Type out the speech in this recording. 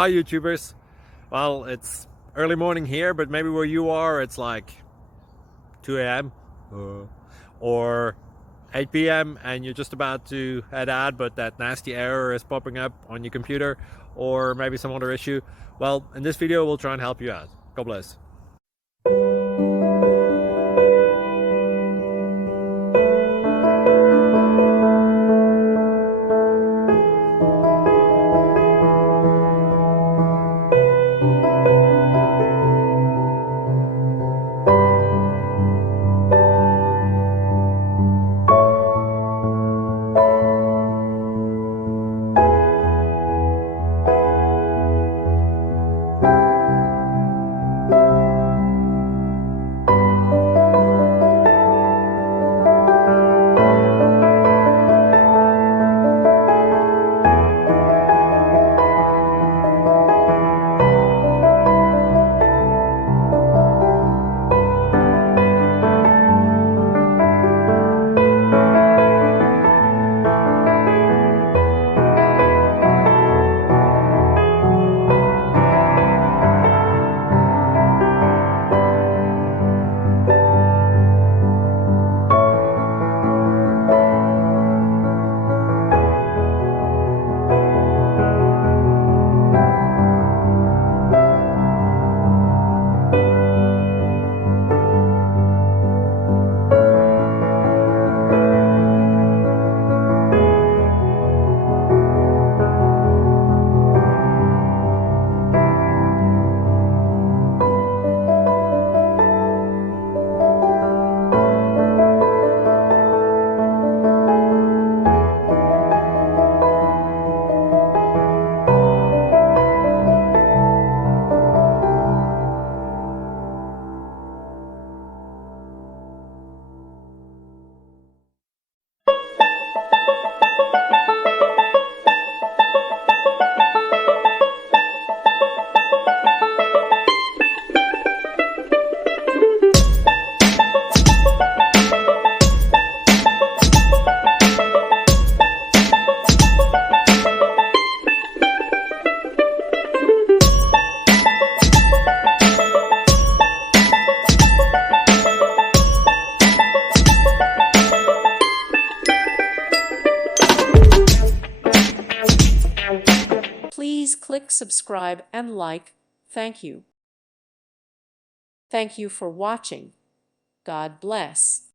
Hi YouTubers. Well, it's early morning here, but maybe where you are it's like 2 a.m. or 8 p.m. and you're just about to head out, but that nasty error is popping up on your computer, or maybe some other issue. Well, in this video we'll try and help you out. God bless. Please click subscribe and like. Thank you. Thank you for watching. God bless.